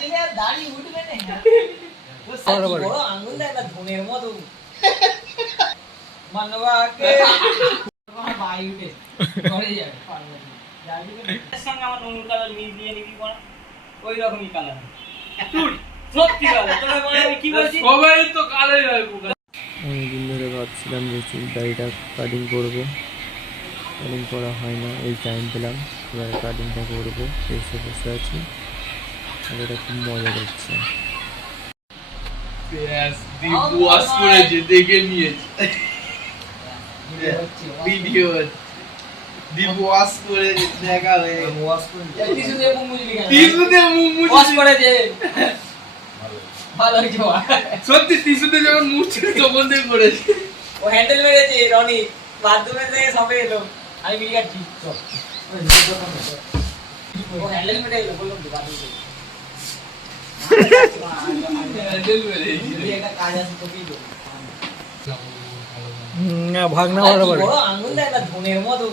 দিলে আর দাড়ি উঠবে না। ও বড় আঙ্গুল দেয় না ধনের মতো। মানবাকে বাই উঠে ঘরে যাবে পারবে না। এর সঙ্গে আমার নুন কালার মিলিয়ে নিবি বড় ওই রকমই কালার। তুই সত্যি কালার তোরা বলে আমি কি বলছি সবাই তো কালোই হয়। অনেকদিন ধরে ভাবছিলাম যে চুল দাড়িটা কাটিং করবো, কাটিং করা হয় না, এই টাইম পেলাম এবার কাটিংটা করবো। এসে বসে আছি আর এটা খুব মজা লাগছে। ওয়াশ করেছে দেখে নিয়েছে ভিডিও দীপ ওয়াশ করে দেখা হয়ে ওয়াশ করে টিস্যু দিয়ে মুখ মুছবি কেন? টিস্যু দিয়ে মুখ মুছে ওয়াশ করেছে ভালো হয়েছে সত্যি টিস্যুতে যখন মুছছে তখন দিয়ে করেছে। ও হ্যান্ডেল মেরেছে রনি বাথরুমে থেকে সবে এলো আমি মিল কাটছি ও হ্যান্ডেল মেরে এলো বললাম তো বাথরুম থেকে হ্যান্ডেল মেরেছে একটা কাজ আছে তোকেই দেবো ভাগনা বড় আঙ্গুল দেয় না ধনের মতো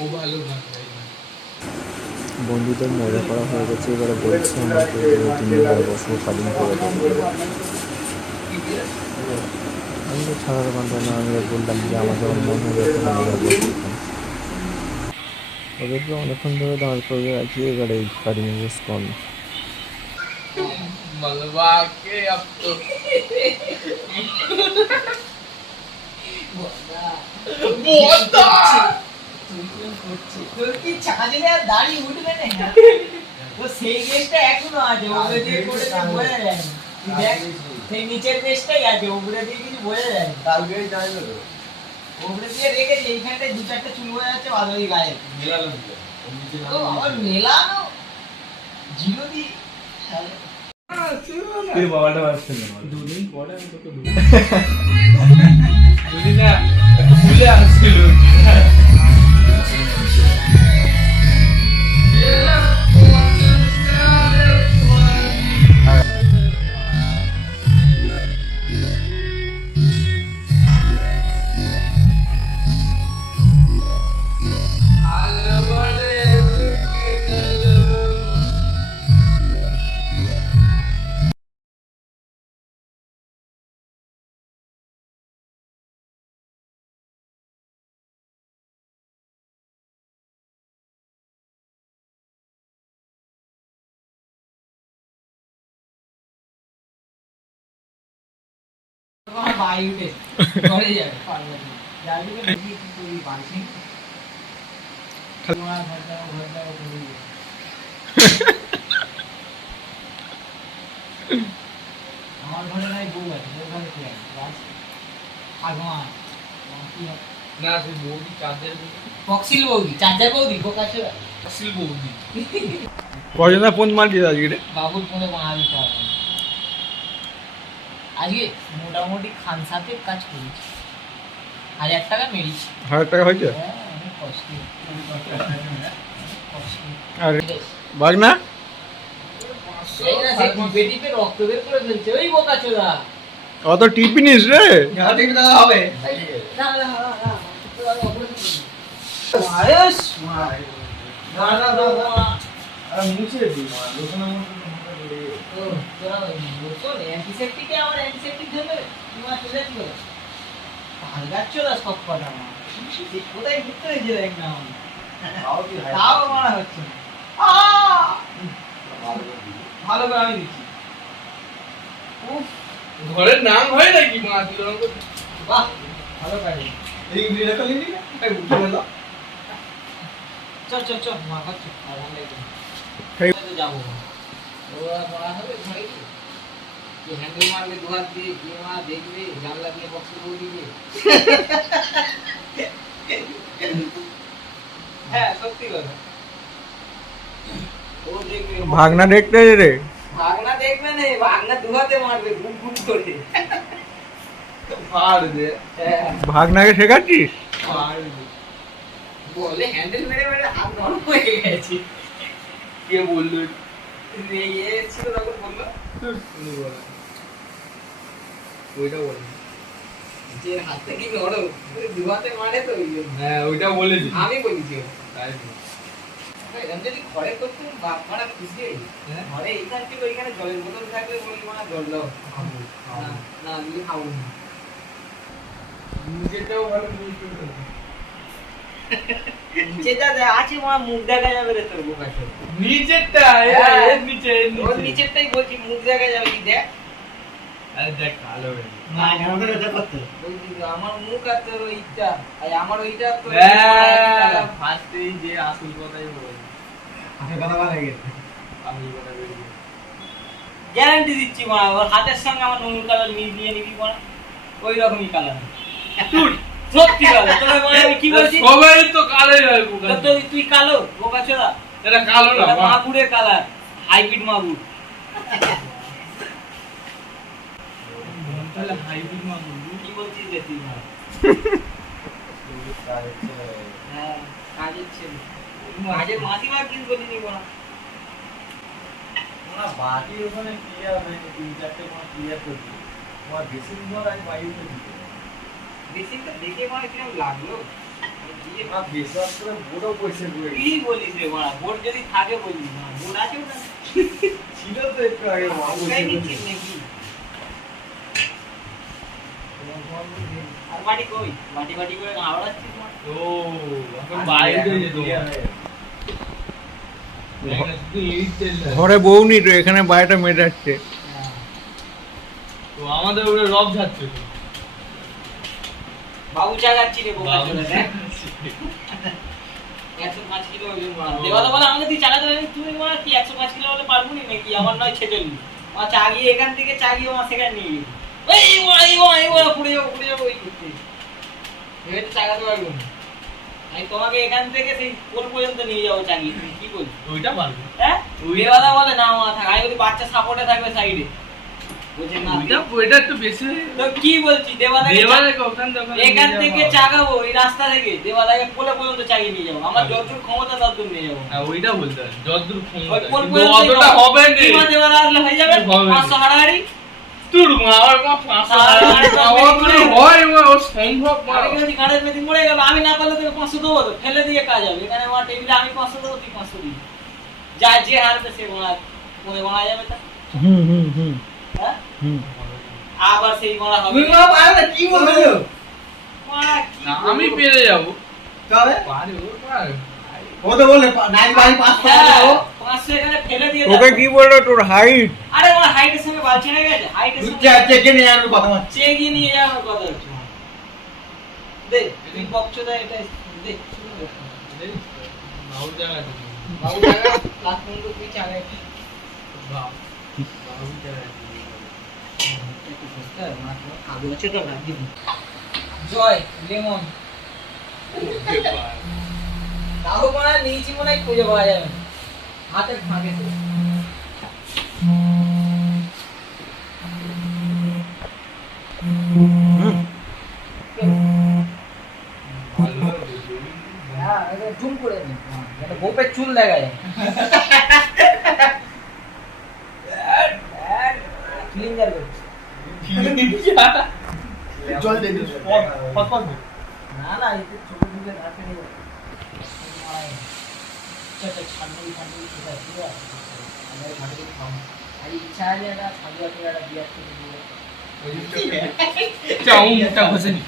ও ভালো না বন্ধুদের মজা করা হয়ে গেছে, এবারে বলছে আমাকে তুমি বসো কাটিং করে দেবো। আমি তো ছাড়ার কথা না, আমি বললাম যে আমার যখন মন হবে তখন আমরা বসে ওদেরকে অনেকক্ষণ ধরে দাঁড় করে রাখি, এবারে কাটিং রেসপন্ড मलबा के अब तो बोलता তোর কি চাকা দিলে আর দাড়ি উঠবে না। ও সেই গেস্টটা এখনো আছে ওপরে দিয়ে করে বোঝা যায় না। তুই দেখ সেই নিচের গেস্টটাই আছে ওপরে দিয়ে কিছু বোঝা যায় না। কালকেই যাইলো ওপরে দিয়ে রেখেছে এইখানটায় দু চারটে চুল বোঝা যাচ্ছে বাদবাকি গায়ে মেলালাম ও আবার মেলানো জিরো দিয়ে তুই বাবাটা আসছে না দুদিন পরে আমি তোকে দুদিন না ভুলে আসছিল বাই উঠে ঘরে যাবে পারবে না। যাবি তো দেখি কি করবি বাড়ছি তোমার ঘর যাও করবি আমার ঘরে নাই বউ আছে ওর ঘরে কি আছে বাস ভগবান কি না তুই বৌদি চাঁদের ফক্সিল বৌদি চাচা বৌদি কোকাছে আসিল বৌদি কজনা ফোন মারলি আজকে রে? বাবুর ফোনে বাঙালি খাওয়া আজকে মোটামুটি খানসাতে কাজ করেছি 1000 টাকা মেরেছি 1000 টাকা হয়েছে? হ্যাঁ অনেক কষ্ট আরে ভাগনা এই না সে বেটিতে রক্ত বের করে ফেলছে ওই বোকা চোদা অত টিপি নিস রে। ঠিক না হবে না না না আয়স না না না আর মুছে দি মা লোকনা মতো ও তোরা বলছো অ্যান্টিসেপ্টিকে আমার অ্যান্টিসেপ্টিক দেবে তোমার চলে যাচ্ছিল ভালগাচ্ছ না সব কথা আমার কোথায় ঘুরতে হয়েছে দেখ না তাও মারা হচ্ছে না ভালো করে আমি দিচ্ছি উফ ঘরের নাম হয় নাকি মা দিল বাহ ভালো কাজ এই ভিডিওটা কলি নি তাই উঠে গেল চল চল চল মা খাচ্ছ যাবো ওরা পড়া হবে ঘরে কি হ্যান্ডেল মারবে দু হাত দিয়ে কি মা দেখবে জানলা দিয়ে বক্স করে দিবে হ্যাঁ সত্যি কথা ও দেখবে ভাগনা দেখতে রে, ভাগনা দেখবে না ভাগনা দু হাতে মারবে গুম গুম করে ফাড় দে হ্যাঁ ভাগনাকে শেখাচ্ছিস? ফাড় দে বলে হ্যান্ডেল মেরে মেরে হাত নরম হয়ে গেছে কে বললো ইয়ে ছিল তখন বললো ওইটা বল যে হাতে কি নরম দু হাতে মারে তো ওই জন্য। হ্যাঁ ওইটা বলেছি আমি বলেছি তাই এরকম যদি ঘরে করতো বাপ মারা খুশি হয়ে যেত। হ্যাঁ? ঘরে এইখান থেকে ওইখানে জলের বোতল থাকলে বলি মা জল দাও। না, না আমি খাবো না। নিজেটাও ভালো নিজে করতে। যেটা আছে মা মুখ দেখা যাবে রে তোর বোকা ছোট। নিচেরটা হ্যাঁ। এর নিচে ওর নিচেরটাই বলছি মুখ দেখা যাবে কি দেখ। আরে দেখ কালো হয়ে না আমাদের এটা করতে বলছি আমার মুখ আর তোর ওইটা আর আমার ওইটা তোর ফার্স্টেই যে আসল কথাই বলে আসল কথা বলা গেছে আমি কথা বেরিয়ে গ্যারান্টি দিচ্ছি মা ওর হাতের সঙ্গে আমার নুন কালার মিলিয়ে নিবি মা ওই রকমই কালার তুই সত্যি কথা তোর মনে আমি কি বলছি সবাই তো কালোই হয় বোকা তুই কালো বোকা ছোড়া এটা কালো না এটা মা। মাগুরের কালার হাইব্রিড মাগুর তাহলে হাইব্রিড মা বলবি কি বলছিস রে তুই মা হ্যাঁ কাজের ছেলে কাজের মাসিমা কি বলিনি বলা না বাকি ওখানে ক্লিয়ার হয়নি 3-4টে কোনো ক্লিয়ার করছি তোমার বেশি ঘর আজ বাইরে দিতে বেসিনটা দেখে মনে কিরকম লাগলো দিয়ে মা বিশ্বাস করে বড় পয়সা ঘুরে কি বলিস রে মা বোর্ড যদি থাকে বলিস না বোর্ড আছে ওটা ছিল তো একটু আগে মা ওটাই নিচ্ছিস নাকি আর মাটি কই মাটি মাটি করে আওড়াচ্ছিস মা ও এখন বাইরে যেত ঘরে বউ নি তো এখানে বাইরেটা মেটাচ্ছে তো আমাদের উপরে রব যাচ্ছে তো বাবু চাগাচ্ছি রে বোকা বাবু চলে দেখ 105 কিলো ওজন মা দেওয়ালা বলে আমাকে তুই চালাতে পারবি তুই মা কি 105 কিলো হলে পারবো নি নাকি আমার নয় 46 মা চাগিয়ে এখান থেকে চাগিয়ে মা সেখানে নিয়ে গেলি এই পুড়ে যাবো ওই করতে এবার তো চাগাতে পারবো না আমি তোমাকে এখান থেকে সেই কোল পর্যন্ত নিয়ে যাবো চাগিয়ে তুমি কি বলছো ওইটা পারবে হ্যাঁ দেওয়ালা বলে না মা থাক আমি বলি বাচ্চা সাপোর্টে থাকবে সাইডে বলছে না ওইটা একটু বেশি হয়ে গেল। তো কি বলছি দেওয়ালাকে দেওয়ালে ওখান থেকে ওখানে এখান নিয়ে থেকে যাওয়া হবে। চাগাবো এই রাস্তা থেকে দেওয়ালাকে কোলে পর্যন্ত চাগিয়ে নিয়ে যাবো আমার যতদূর ক্ষমতা ততদূর নিয়ে যাবো হ্যাঁ ওইটা বলতে হবে যতদূর ক্ষমতা ওই কোল কিন্তু পর্যন্ত অতটা হবে না কিমা দেওয়ালা আসলে হয়ে যাবে হবে না। 500 হাড়াহাড়ি তোর মা আমার মা ফাঁসা আরে বাবা, আমার তো হয় মা ও সম্ভব মা আমি যদি গাড়ির মেদি মরে গেল আমি না পারলে তোকে 500 দেবো তো ফেলে দিয়ে কাজ হবে এখানে আমার টেবিলে আমি 500 দেবো তুই 500 দিবি যা যে হারবে সে গোনা যাবে তা হ্যাঁ আবার সেই গোনা হবে তুমি মা পারবে না, কি বলছো মারা কি না, আমি পেরে যাব তবে পারে ও পারে ও তো বলে 9 বাই 5 করে হ্যাঁ, দেবো 500 এখানে ফেলে দিয়ে ওকে দাও। কি বললো তোর হাইট আরে আমার হাইটের সঙ্গে বাল ছেড়ে গেছে হাইটের তুই সঙ্গে চেকে নিয়ে আনার কথা হচ্ছে চেগিয়ে নিয়ে যাওয়ার কথা হচ্ছে দে তুই বকচোদা এটা দে শুরু কর। বাবু জায়গা বাবু টাকা লাস্ট পর্যন্ত তুই চাগাই বাবু জায়গা একটু বুঝতে হবে মা তোমার কাগজ আছে তো না দিবি জয় লেমন তাও মনে হয় নিয়েছি মনে হয় খুঁজে পাওয়া যাবে না। হাতের ফাঁকে তো হ্যাঁ এটা জুম করে নি এটা গোপের চুল দেখা যায় ক্লিনজার করছে জল দে ফট ফট না না এটা ছোট দিকে রাখে নেই ছোট ছাড়বি কোথায় ছিল আমরা ঘাটে খাবো আর ইচ্ছা আছে এটা ছাড়বো একটা বিয়ার করে দিবে চাউমটা বসে নি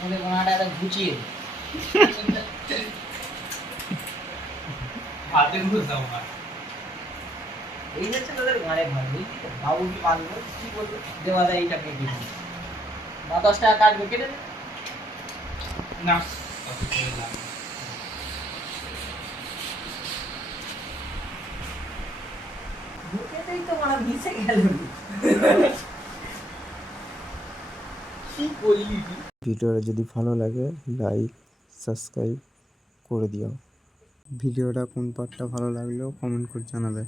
মনে বানাটা একটা গুছিয়ে হাতে ঘুষ দাও মা এই হচ্ছে তাদের ঘরে ঘর বুঝলি তো বাবু কি পারবো কি বলবো দেওয়া যায় এইটাকে কি না 10 টাকা কাটবে কেটে দে না ঢুকেতেই তো মানে মিশে গেল কি বললি তুই ভিডিওটা যদি ভালো লাগে লাইক সাবস্ক্রাইব করে দিও ভিডিওটা কোন পার্টটা ভালো লাগলো কমেন্ট করে জানাবে